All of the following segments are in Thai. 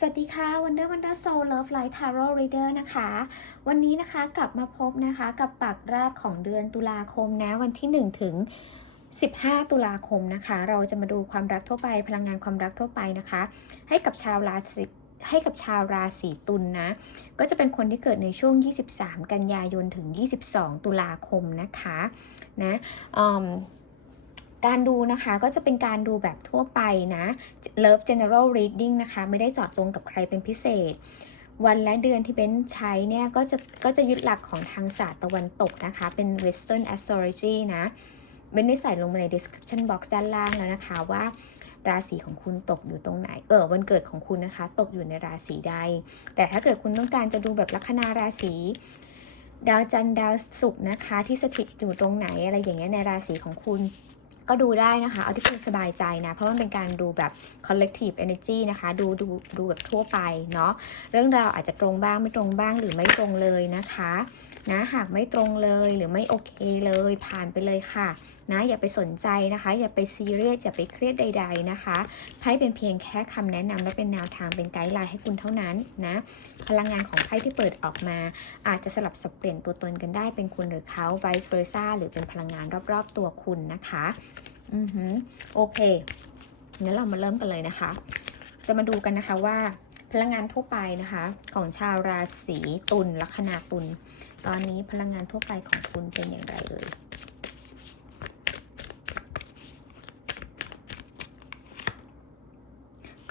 สวัสดีค่ะ Wonder Wonder Soul Love Light Tarot Reader นะคะ วันนี้นะคะกลับมาพบนะคะกับปักแรกของเดือนตุลาคมนะ วันที่ 1 ถึง 15 ตุลาคมนะคะ เราจะมาดูความรักทั่วไป พลังงานความรักทั่วไปนะคะ ให้กับชาวราศีให้กับชาวราศีตุลนนะ ก็จะเป็นคนที่เกิดในช่วง 23 กันยายนถึง 22 ตุลาคมนะคะนะอืม การดูนะคะก็จะเป็นการดูแบบทั่วไปนะ Love General Reading นะคะ ไม่ได้เจาะจงกับใครเป็นพิเศษ วันและเดือนที่เบนใช้เนี่ยก็จะก็จะยึดหลักของทางศาสตร์ตะวันตกนะคะ เป็น Western Astrology นะเบนได้ใส่ลงมาใน description box ด้านล่างแล้วนะคะว่าราศีของคุณตกอยู่ตรงไหน เออ วันเกิดของคุณนะคะ ตกอยู่ในราศีใด แต่ถ้าเกิดคุณต้องการจะดูแบบลัคนาราศีดาวจันทร์ดาวศุกร์นะคะ ที่สถิตอยู่ตรงไหนอะไรอย่างเงี้ยในราศีของคุณ ก็ดูได้นะคะ เอาที่คุณสบายใจนะ เพราะมันเป็นการดูแบบ collective energy นะคะ ดูดูดูแบบทั่วไปเนาะ เรื่องราวอาจจะตรงบ้างไม่ตรงบ้างหรือไม่ตรงเลยนะคะ นะหากไม่ตรงเลยหรือไม่โอเคเลยผ่านไปเลยค่ะนะอย่าไปสนใจนะคะ อย่าไปซีเรียสอย่าไปเครียดใด ๆนะคะไพ่เป็นเพียงแค่คำแนะนำและเป็นแนวทางเป็นไกด์ไลน์ให้คุณเท่านั้นนะพลังงานของไพ่ที่เปิดออกมา อาจจะสลับสับเปลี่ยนตัวตนกันได้เป็นคุณหรือเขา vice versa หรือเป็นพลังงานรอบๆตัวคุณนะคะอือหือโอเคงั้นเรามาเริ่มกันเลยนะคะ จะมาดูกันนะคะว่าพลังงานทั่วไปนะคะ ของชาวราศีตุลลัคนาตุล ตอนนี้พลังงานทั่วไปของคุณเป็นอย่างไรเอ่ย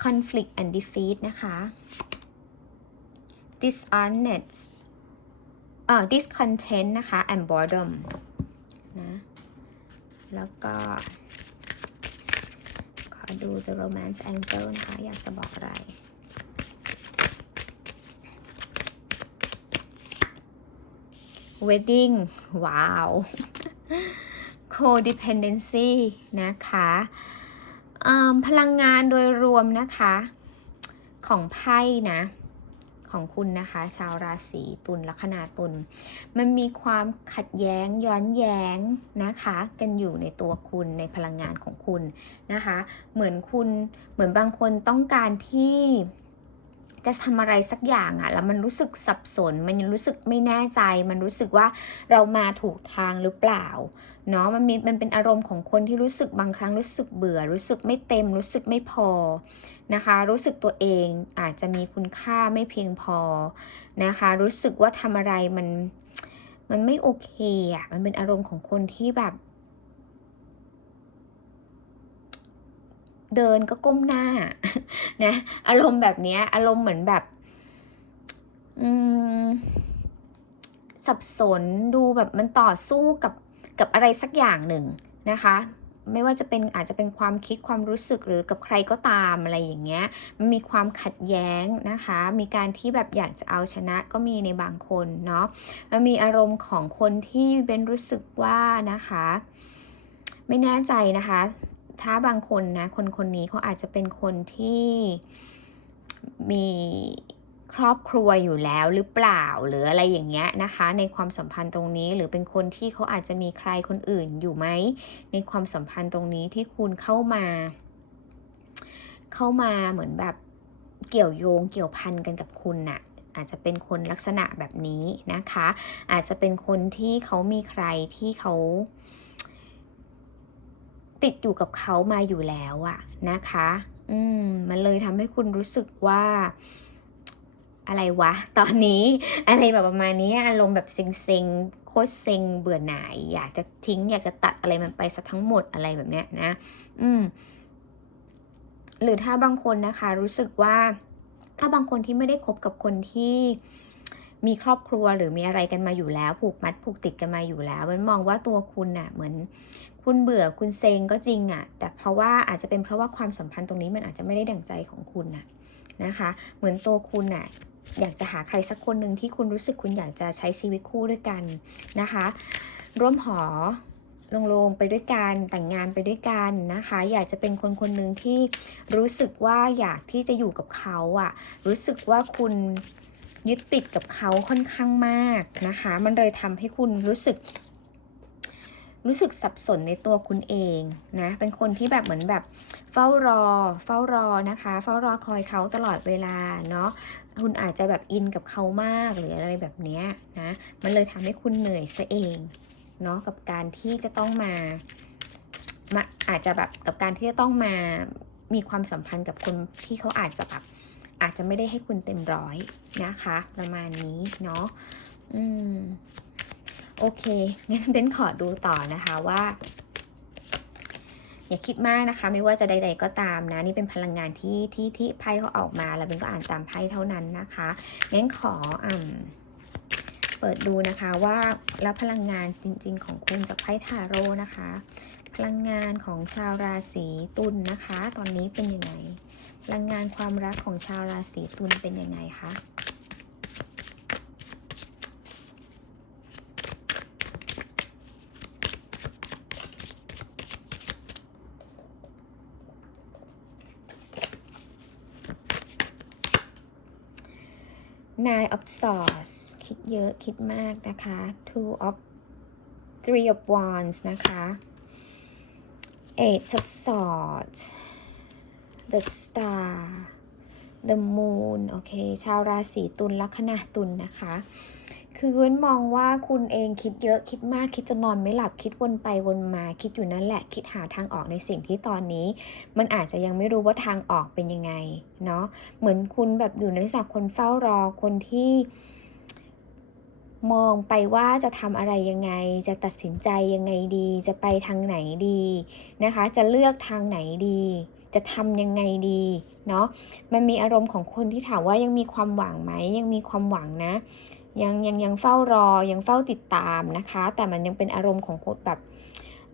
conflict and defeat นะคะ dishonest อ่า discontent นะคะ and boredom นะแล้วก็ ขอดู the romance angel นะคะ อยากจะบอกอะไร wedding ว้าว codependency นะคะพลังงานโดยรวมนะคะ ของไพ่นะของคุณนะคะ ชาวราศีตุลลัคนาตุลมันมีความขัดแย้งย้อนแย้งนะคะ กันอยู่ในตัวคุณในพลังงานของคุณนะคะ เหมือนคุณเหมือนบางคนต้องการที่ จะทำอะไรสักอย่างอะแล้วมันรู้สึกสับสน มันยังรู้สึกไม่แน่ใจ มันรู้สึกว่าเรามาถูกทางหรือเปล่าเนาะมันมีมันเป็นอารมณ์ของคนที่รู้สึกบางครั้งรู้สึกเบื่อ รู้สึกไม่เต็ม รู้สึกไม่พอนะคะ รู้สึกตัวเองอาจจะมีคุณค่าไม่เพียงพอนะคะ รู้สึกว่าทำอะไรมันมันไม่โอเคอะ่ะมันเป็นอารมณ์ของคนที่แบบ เดินก็ก้มหน้านะอารมณ์แบบนี้อารมณ์เหมือนแบบสับสนดูแบบมันต่อสู้กับกับอะไรสักอย่างหนึ่งนะคะไม่ว่าจะเป็นอาจจะเป็นความคิดความรู้สึกหรือกับใครก็ตามอะไรอย่างเงี้ยมันมีความขัดแย้งนะคะ มีการที่แบบอยากจะเอาชนะก็มีในบางคนเนาะมันมีอารมณ์ของคนที่เป็นรู้สึกว่านะคะ ไม่แน่ใจนะคะ ถ้าบางคนนะคนคนนี้เขาอาจจะเป็นคนที่มีครอบครัวอยู่แล้วหรือเปล่าหรืออะไรอย่างเงี้ยนะคะ ในความสัมพันธ์ตรงนี้หรือเป็นคนที่เขาอาจจะมีใครคนอื่นอยู่ไหมในความสัมพันธ์ตรงนี้ที่คุณเข้ามา เข้ามาเหมือนแบบเกี่ยวโยงเกี่ยวพันกันกับคุณน่ะอาจจะเป็นคนลักษณะแบบนี้นะคะ อาจจะเป็นคนที่เขามีใครที่เขา ติดอยู่กับเขามาอยู่แล้วอะนะคะ อืม มันเลยทำให้คุณรู้สึกว่า อะไรวะ ตอนนี้อะไรแบบประมาณนี้อารมณ์แบบเซ็งๆโคตรเซ็งเบื่อหน่าย อยากจะทิ้ง อยากจะตัดอะไรมันไปซะทั้งหมดอะไรแบบเนี้ยนะ อืม หรือถ้าบางคนนะคะ รู้สึกว่า ถ้าบางคนที่ไม่ได้คบกับคนที่มีครอบครัวหรือมีอะไรกันมาอยู่แล้ว ผูกมัดผูกติดกันมาอยู่แล้ว มันมองว่าตัวคุณน่ะ เหมือน คุณเบื่อคุณเซ็งก็จริงอะ่ะ แต่เพราะว่าอาจจะเป็นเพราะว่าความสัมพันธ์ตรงนี้มันอาจจะไม่ได้ดั่งใจของคุณน่ะนะคะ เหมือนตัวคุณน่ะอยากจะหาใครสักคนหนึ่งที่คุณรู้สึกคุณอยากจะใช้ชีวิตคู่ด้วยกันนะคะ ร่วมหอลงโลงไปด้วยกันแต่งงานไปด้วยกันนะคะ อยากจะเป็นคนคนหนึ่งที่รู้สึกว่าอยากที่จะอยู่กับเขาอะรู้สึกว่าคุณยึดติดกับเขาค่อนข้างมากนะคะ มันเลยทำให้คุณรู้สึก รู้สึกสับสนในตัวคุณเองนะ เป็นคนที่แบบเหมือนแบบเฝ้ารอ เฝ้ารอนะคะ เฝ้ารอคอยเขาตลอดเวลาเนาะ คุณอาจจะแบบอินกับเขามากหรืออะไรแบบเนี้ยนะ มันเลยทำให้คุณเหนื่อยซะเองเนาะกับการที่จะต้องมามาอาจจะแบบกับการที่จะต้องมามีความสัมพันธ์กับคนที่เขาอาจจะแบบอาจจะไม่ได้ให้คุณเต็มร้อยนะคะ ประมาณนี้เนาะอืม โอเคงั้นเบนขอดูต่อนะคะว่า อย่าคิดมากนะคะ ไม่ว่าจะใด ๆ ก็ตามนะ นี่เป็นพลังงานที่ที่ที่ไพ่เขาออกมา แล้วเบนก็อ่านตามไพ่เท่านั้นนะคะงั้นขออืมเปิดดูนะคะว่าแล้วพลังงานจริง ๆ ของคุณจากไพ่ทาโร่นะคะ พลังงานของชาวราศีตุลนะคะ ตอนนี้เป็นยังไงพลังงานความรักของชาวราศีตุลเป็นยังไงคะ Nine of Swords คิดเยอะคิดมากนะคะ Two of Three of Wands นะคะ Eight of Swords The Star The Moon โอเค ชาวราศีตุลลัคนาตุลนะคะ คือเว้นมองว่าคุณเองคิดเยอะคิดมากคิดจะนอนไม่หลับคิดวนไปวนมาคิดอยู่นั่นแหละ คิดหาทางออกในสิ่งที่ตอนนี้ มันอาจจะยังไม่รู้ว่าทางออกเป็นยังไงเนาะเหมือนคุณแบบอยู่ในลักษณะคนเฝ้ารอคนที่ มองไปว่าจะทำอะไรยังไง จะตัดสินใจยังไงดี จะไปทางไหนดีนะคะ จะเลือกทางไหนดีจะทำยังไงดีเนาะ มันมีอารมณ์ของคนที่ถามว่ายังมีความหวังไหมยังมีความหวังนะ ยังยังยังเฝ้ารอยังเฝ้าติดตามนะคะ แต่มันยังเป็นอารมณ์ของคนแบบ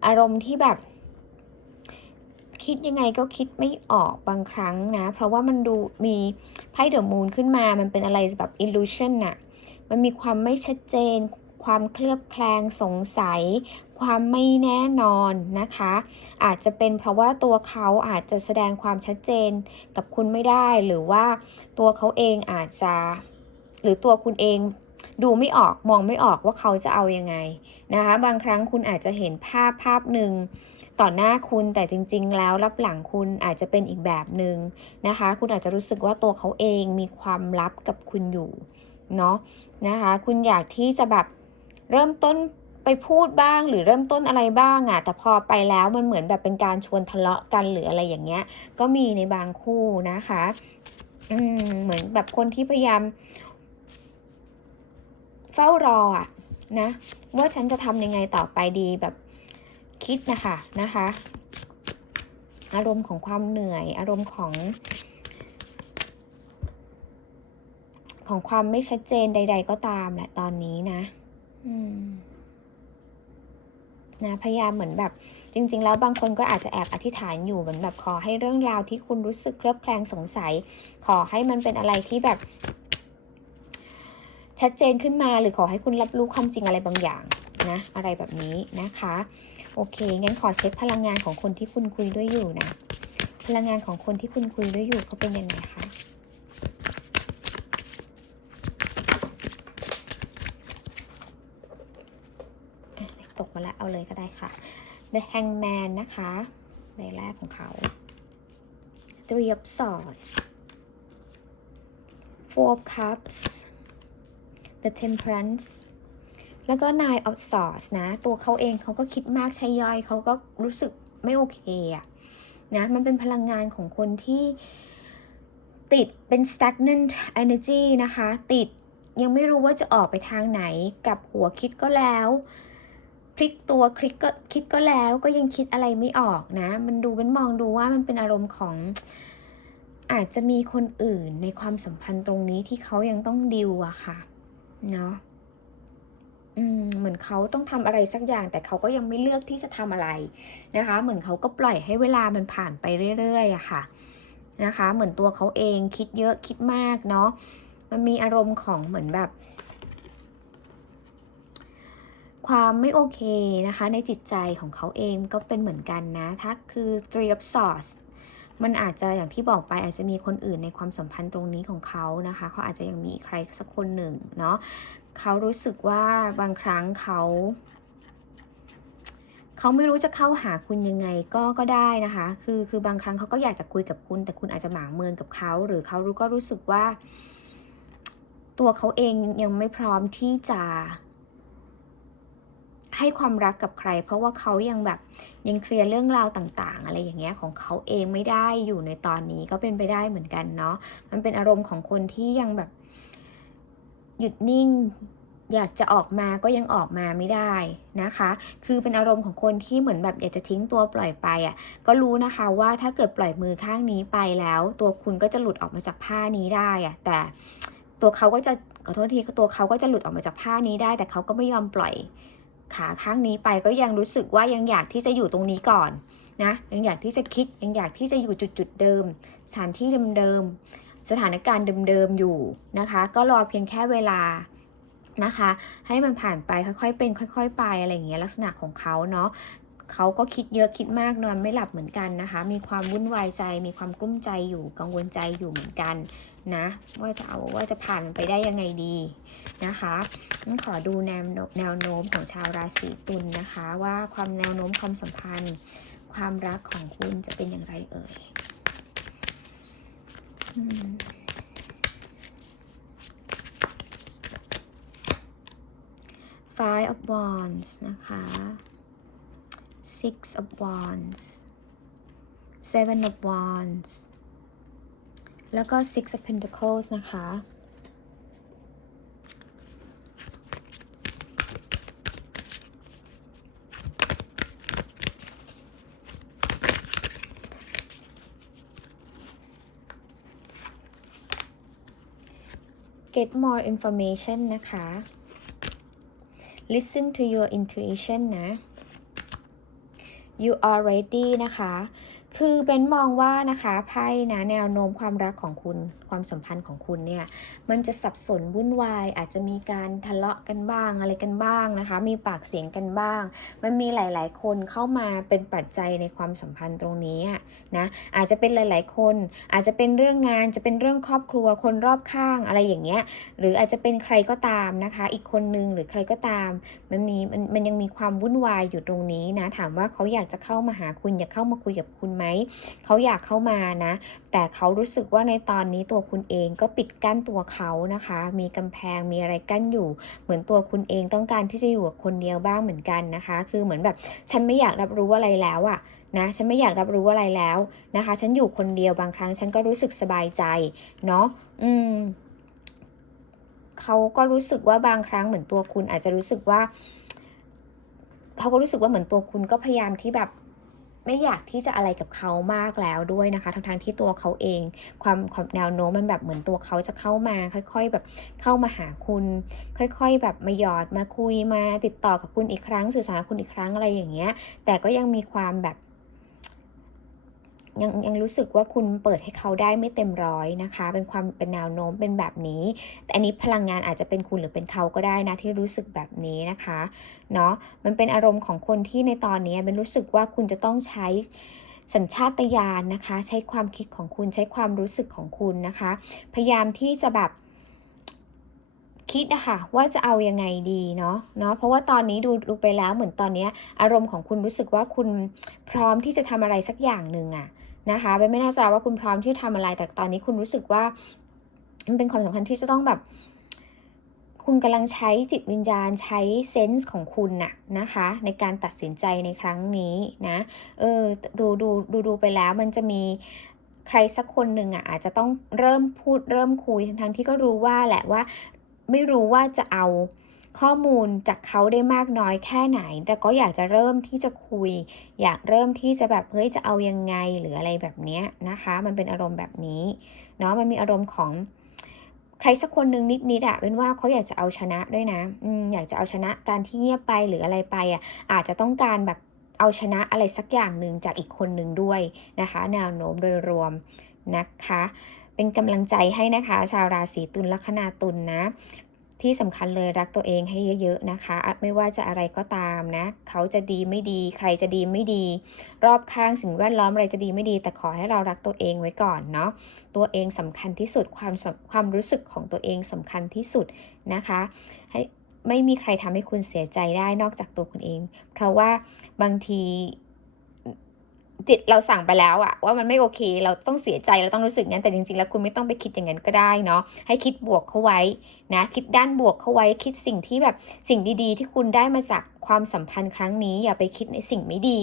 อารมณ์ที่แบบ คิดยังไงก็คิดไม่ออกบางครั้งนะ เพราะว่ามันดูมีไพ่เดอะมูนขึ้นมามันเป็นอะไรแบบ illusion น่ะมันมีความไม่ชัดเจน ความเคลือบแคลงสงสัย ความไม่แน่นอนนะคะ อาจจะเป็นเพราะว่าตัวเขาอาจจะแสดงความชัดเจนกับคุณไม่ได้ หรือว่าตัวเขาเองอาจจะหรือตัวคุณเอง ดูไม่ออกมองไม่ออกว่าเขาจะเอายังไงนะคะ บางครั้งคุณอาจจะเห็นภาพภาพหนึ่งต่อหน้าคุณแต่จริง ๆ แล้วรับหลังคุณอาจจะเป็นอีกแบบหนึ่งนะคะ คุณอาจจะรู้สึกว่าตัวเขาเองมีความลับกับคุณอยู่เนาะนะคะ คุณอยากที่จะแบบเริ่มต้นไปพูดบ้างหรือเริ่มต้นอะไรบ้างอะแต่พอไปแล้วมันเหมือนแบบเป็นการชวนทะเลาะกันหรืออะไรอย่างเงี้ย ก็มีในบางคู่นะคะ อืมเหมือนแบบคนที่พยายาม เฝ้ารออะนะว่าฉันจะทำยังไงต่อไปดีแบบคิดนะคะนะคะ อารมณ์ของความเหนื่อย อารมณ์ของ ของความไม่ชัดเจนใด ๆ ก็ตามแหละตอนนี้นะ อืมนะพยายามเหมือนแบบจริง ๆ แล้วบางคนก็อาจจะแอบอธิษฐานอยู่เหมือนแบบขอให้เรื่องราวที่คุณรู้สึกเคลือบแคลงสงสัย ขอให้มันเป็นอะไรที่แบบ ชัดเจนขึ้นมาหรือขอให้คุณรับรู้ความจริงอะไรบางอย่างนะอะไรแบบนี้นะคะ โอเค งั้นขอเช็คพลังงานของคนที่คุณคุยด้วยอยู่นะ พลังงานของคนที่คุณคุยด้วยอยู่เขาเป็นยังไงคะตกมาแล้วเอาเลยก็ได้ค่ะ The Hangman นะคะใบแรกของเขา Three of Swords Four of Cups The Temperance แล้วก็ Nine of Swords นะ ตัวเขาเองเขาก็คิดมากใช่ย่อย เขาก็รู้สึกไม่โอเคอะนะ มันเป็นพลังงานของคนที่ติดเป็น stagnant energy นะคะ ติดยังไม่รู้ว่าจะออกไปทางไหน กลับหัวคิดก็แล้วพลิกตัวคลิกก็คิดก็แล้วก็ยังคิดอะไรไม่ออกนะ มันดูมันมองดูว่ามันเป็นอารมณ์ของอาจจะมีคนอื่นในความสัมพันธ์ตรงนี้ที่เขายังต้องดิวอะค่ะ เนาะอืมเหมือนเขาต้องทำอะไรสักอย่าง แต่เขาก็ยังไม่เลือกที่จะทำอะไรนะคะ เหมือนเขาก็ปล่อยให้เวลามันผ่านไปเรื่อยๆอะค่ะนะคะ เหมือนตัวเขาเองคิดเยอะคิดมากเนาะมันมีอารมณ์ของเหมือนแบบ ความไม่โอเคนะคะ ในจิตใจของเขาเองก็เป็นเหมือนกันนะถ้าคือ three of swords มันอาจจะอย่างที่บอกไปอาจจะมีคนอื่นในความสัมพันธ์ตรงนี้ของเขานะคะเขาอาจจะยังมีใครสักคนหนึ่งเนาะเขารู้สึกว่าบางครั้งเขาเขาไม่รู้จะเข้าหาคุณยังไงก็ก็ได้นะคะ คือคือบางครั้งเขาก็อยากจะคุยกับคุณ แต่คุณอาจจะหมางเมินกับเขา หรือเขารู้ก็รู้สึกว่า ตัวเขาเองยังไม่พร้อมที่จะ ให้ความรักกับใคร เพราะว่าเขายังแบบยังเคลียร์เรื่องราวต่าง ๆ อะไรอย่างเงี้ยของเขาเองไม่ได้อยู่ในตอนนี้ก็เป็นไปได้เหมือนกันเนาะมันเป็นอารมณ์ของคนที่ยังแบบ หยุดนิ่งอยากจะออกมาก็ยังออกมาไม่ได้นะคะ คือเป็นอารมณ์ของคนที่เหมือนแบบอยากจะทิ้งตัวปล่อยไปอะ ก็รู้นะคะว่าถ้าเกิดปล่อยมือข้างนี้ไปแล้ว ตัวคุณก็จะหลุดออกมาจากผ้านี้ได้อะ แต่ตัวเขาก็จะขอโทษทีตัวเขาก็จะหลุดออกมาจากผ้านี้ได้ แต่เขาก็ไม่ยอมปล่อย ขาข้างนี้ไปก็ยังรู้สึกว่ายังอยากที่จะอยู่ตรงนี้ก่อนนะยังอยากที่จะคิดยังอยากที่จะอยู่จุดจุดๆเดิม สถานที่เดิมๆสถานการณ์เดิมๆอยู่นะคะ ก็รอเพียงแค่เวลานะคะ ให้มันผ่านไปค่อยๆเป็น ค่อย ๆ ไปอะไรอย่างเงี้ยลักษณะของเขาเนาะ เขาก็คิดเยอะคิดมากนอนไม่หลับเหมือนกันนะคะ มีความวุ่นวายใจ มีความกลุ้มใจอยู่กังวลใจอยู่เหมือนกันนะว่าจะเอาว่าจะผ่านมันไปได้ยังไงดีนะคะงั้นขอดูแนวแนวโน้มของชาวราศีตุลนะคะ ว่าความแนวโน้มความสัมพันธ์ ความรักของคุณจะเป็นอย่างไรเอ่ยอืม Five of Wands นะคะ Six of Wands Seven of Wands แล้วก็ Six of Pentacles นะคะ Get more information นะคะ listen to your intuition นะ you are ready นะคะ คือเบนมองว่านะคะไพ่นะแนวโน้มความรักของคุณความสัมพันธ์ของคุณเนี่ยมันจะสับสนวุ่นวาย อาจจะมีการทะเลาะกันบ้างอะไรกันบ้างนะคะ มีปากเสียงกันบ้าง มันมีหลาย ๆ คนเข้ามาเป็นปัจจัยในความสัมพันธ์ตรงนี้นะอาจจะเป็นหลาย ๆ คน อาจจะเป็นเรื่องงานจะเป็นเรื่องครอบครัวคนรอบข้างอะไรอย่างเงี้ยหรืออาจจะเป็นใครก็ตามนะคะ อีกคนนึงหรือใครก็ตาม มันมีมันมันยังมีความวุ่นวายอยู่ตรงนี้นะถามว่าเขาอยากจะเข้ามาหาคุณอยากเข้ามาคุยกับคุณไหม เขาอยากเข้ามานะ แต่เขารู้สึกว่าในตอนนี้ตัวคุณเองก็ปิดกั้นตัวเขานะคะ มีกำแพงมีอะไรกั้นอยู่ เหมือนตัวคุณเองต้องการที่จะอยู่กับคนเดียวบ้างเหมือนกันนะคะ คือเหมือนแบบฉันไม่อยากรับรู้อะไรแล้วอะนะฉันไม่อยากรับรู้อะไรแล้วนะคะ ฉันอยู่คนเดียวบางครั้งฉันก็รู้สึกสบายใจเนาะอืมเขาก็รู้สึกว่าบางครั้งเหมือนตัวคุณอาจจะรู้สึกว่า เขาก็รู้สึกว่าเหมือนตัวคุณก็พยายามที่แบบ ไม่อยากที่จะอะไรกับเขามากแล้วด้วยนะคะ ทั้งทที่ตัวเขาเอง ความความแนวโน้มมันแบบเหมือนตัวเขาจะเข้ามา ค่อย ๆ แบบเข้ามาหาคุณ ค่อย ๆ แบบมาหยอดมาคุยมาติดต่อกับคุณอีกครั้ง สื่อสารคุณอีกครั้งอะไรอย่างเงี้ย แต่ก็ยังมีความแบบ ยังยังรู้สึกว่าคุณเปิดให้เขาได้ไม่เต็มร้อยนะคะ เป็นความเป็นแนวโน้มเป็นแบบนี้ แต่อันนี้พลังงานอาจจะเป็นคุณหรือเป็นเขาก็ได้นะที่รู้สึกแบบนี้นะคะเนาะมันเป็นอารมณ์ของคนที่ในตอนนี้เป็นรู้สึกว่าคุณจะต้องใช้สัญชาตญาณนะคะ ใช้ความคิดของคุณใช้ความรู้สึกของคุณนะคะ พยายามที่จะแบบคิดอะค่ะว่าจะเอายังไงดีเนาะเนาะเพราะว่าตอนนี้ดูดูไปแล้วเหมือนตอนนี้อารมณ์ของคุณรู้สึกว่าคุณพร้อมที่จะทำอะไรสักอย่างหนึ่งอะ นะคะเป็นไม่แน่ใจว่าคุณพร้อมที่จะทำอะไร แต่ตอนนี้คุณรู้สึกว่ามันเป็นความสำคัญที่จะต้องแบบ คุณกำลังใช้จิตวิญญาณใช้เซนส์ของคุณน่ะนะคะ ในการตัดสินใจในครั้งนี้นะเออดูดูดูดูไปแล้วมันจะมีใครสักคนหนึ่งอะอาจจะต้องเริ่มพูดเริ่มคุยทั้งที่ก็รู้ว่าแหละว่าไม่รู้ว่าจะเอา ข้อมูลจากเขาได้มากน้อยแค่ไหน แต่ก็อยากจะเริ่มที่จะคุย อยากเริ่มที่จะแบบเฮ้ยจะเอายังไงหรืออะไรแบบนี้นะคะ มันเป็นอารมณ์แบบนี้เนาะมันมีอารมณ์ของใครสักคนหนึ่งนิดๆอะเป็นว่าเขาอยากจะเอาชนะด้วยนะอืมอยากจะเอาชนะการที่เงียบไปหรืออะไรไปอะอาจจะต้องการแบบเอาชนะอะไรสักอย่างหนึ่งจากอีกคนหนึ่งด้วยนะคะ แนวโน้มโดยรวมนะคะ เป็นกำลังใจให้นะคะ ชาวราศีตุลลัคนาตุลนะ ที่สำคัญเลยรักตัวเองให้เยอะๆนะคะไม่ว่าจะอะไรก็ตามนะ เขาจะดีไม่ดี ใครจะดีไม่ดี รอบข้างสิ่งแวดล้อมอะไรจะดีไม่ดี แต่ขอให้เรารักตัวเองไว้ก่อนเนาะตัวเองสำคัญที่สุดความความรู้สึกของตัวเองสำคัญที่สุดนะคะให้ไม่มีใครทำให้คุณเสียใจได้นอกจากตัวคุณเอง เพราะว่าบางที จิตเราสั่งไปแล้วอะว่ามันไม่โอเค เราต้องเสียใจเราต้องรู้สึกงั้นแต่จริงๆ แล้วคุณไม่ต้องไปคิดอย่างนั้นก็ได้เนาะให้คิดบวกเข้าไว้นะคิดด้านบวกเข้าไว้ คิดสิ่งที่แบบสิ่งดีๆ ที่คุณได้มาจากความสัมพันธ์ครั้งนี้ อย่าไปคิดในสิ่งไม่ดี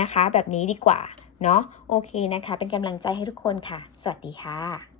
นะคะ แบบนี้ดีกว่าเนาะโอเคนะคะ เป็นกำลังใจให้ทุกคนค่ะ สวัสดีค่ะ